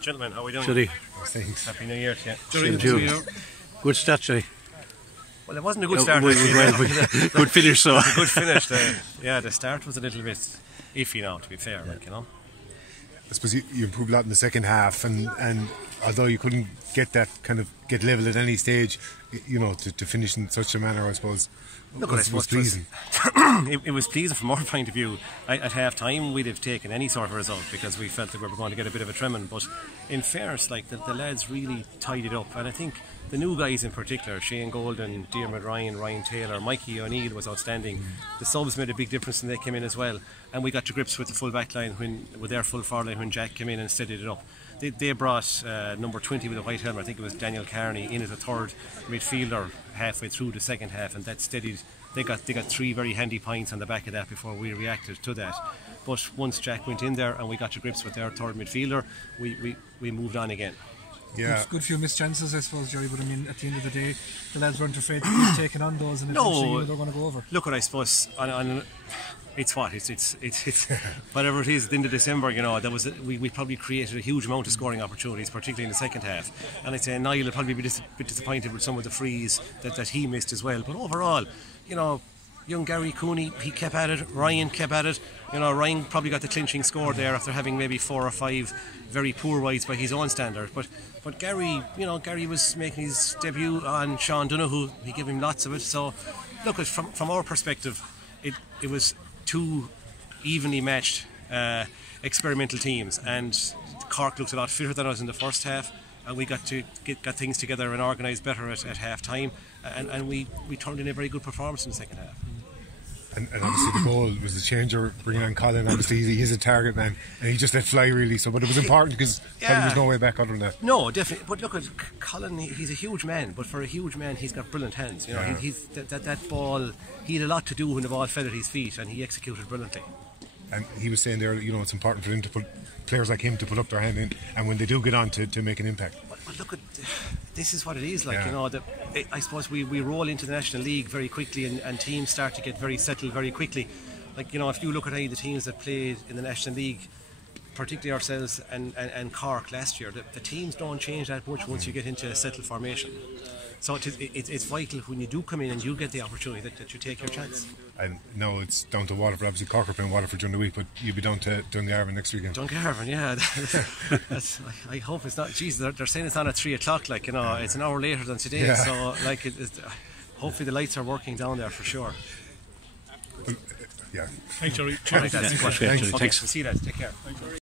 Gentlemen, how are we doing? Gerry. Thanks. Happy New Year to you. Same to you. Good start, Gerry. Well, it wasn't a good start. Good finish, so. Good finish. The start was a little bit iffy now, to be fair. Like, you know. I suppose you improved a lot in the second half, and although you couldn't get level at any stage, you know, to finish in such a manner, I suppose. Look, it was pleasing. It was pleasing from our point of view. At half time, we'd have taken any sort of result because we felt that we were going to get a bit of a trimming. But in fairness, like the lads really tied it up, and I think the new guys in particular, Shane Golden, Diarmuid Ryan, Ryan Taylor, Mikey O'Neill was outstanding. The subs made a big difference when they came in as well, and we got to grips with the full back line with their full forward line when Jack came in and steadied it up. They brought number 20 with a white helmet, I think it was Daniel Carney, in as a third midfielder halfway through the second half, and that steadied. They got 3 very handy points on the back of that before we reacted to that. But once Jack went in there and we got to grips with their third midfielder, we moved on again. Yeah, good few missed chances, I suppose, Gerry. But I mean, at the end of the day, the lads weren't afraid to keep taking on those, and eventually they're going to go over. Look, what I suppose it's whatever it is at the end of December, you know, we probably created a huge amount of scoring opportunities, particularly in the second half. And I'd say Niall will probably be a bit disappointed with some of the frees that he missed as well. But overall, you know, young Gerry Cooney, he kept at it. Ryan kept at it. You know, Ryan probably got the clinching score there after having maybe 4 or 5 very poor wides by his own standard. But Gerry, you know, Gerry was making his debut on Sean Donoghue. He gave him lots of it. So, look, from our perspective, it was 2 evenly matched experimental teams, and Cork looked a lot fitter than us in the first half, and we got things together and organised better at half time, and we turned in a very good performance in the second half. And obviously the goal was the changer, bringing on Colin. Obviously he is a target man, and he just let fly really. So, but it was important because Colin was no way back other than that. No, definitely. But look at Colin. He's a huge man, but for a huge man, he's got brilliant hands. You know, he's that ball. He had a lot to do when the ball fell at his feet, and he executed brilliantly. And he was saying there, you know, it's important for him to put players like him to put up their hand in, and when they do get on to make an impact. But look at this is what it is like. You know, I suppose we roll into the National League very quickly, and teams start to get very settled very quickly. Like, you know, if you look at any of the teams that played in the National League, particularly ourselves and Cork last year, the teams don't change that much once you get into a settled formation. So it's vital when you do come in and you get the opportunity that you take your chance. And now it's down to Waterford. Obviously Cork are playing Waterford during the week, but you'll be down to Dungarvan next weekend. Dungarvan, yeah. I hope it's not. Geez, they're saying it's on at 3 o'clock. Like, you know, it's an hour later than today. Yeah. So like, hopefully the lights are working down there for sure. Yeah. Thanks, Gerry. Thanks. Thanks. Okay, we'll see you lads. Take care.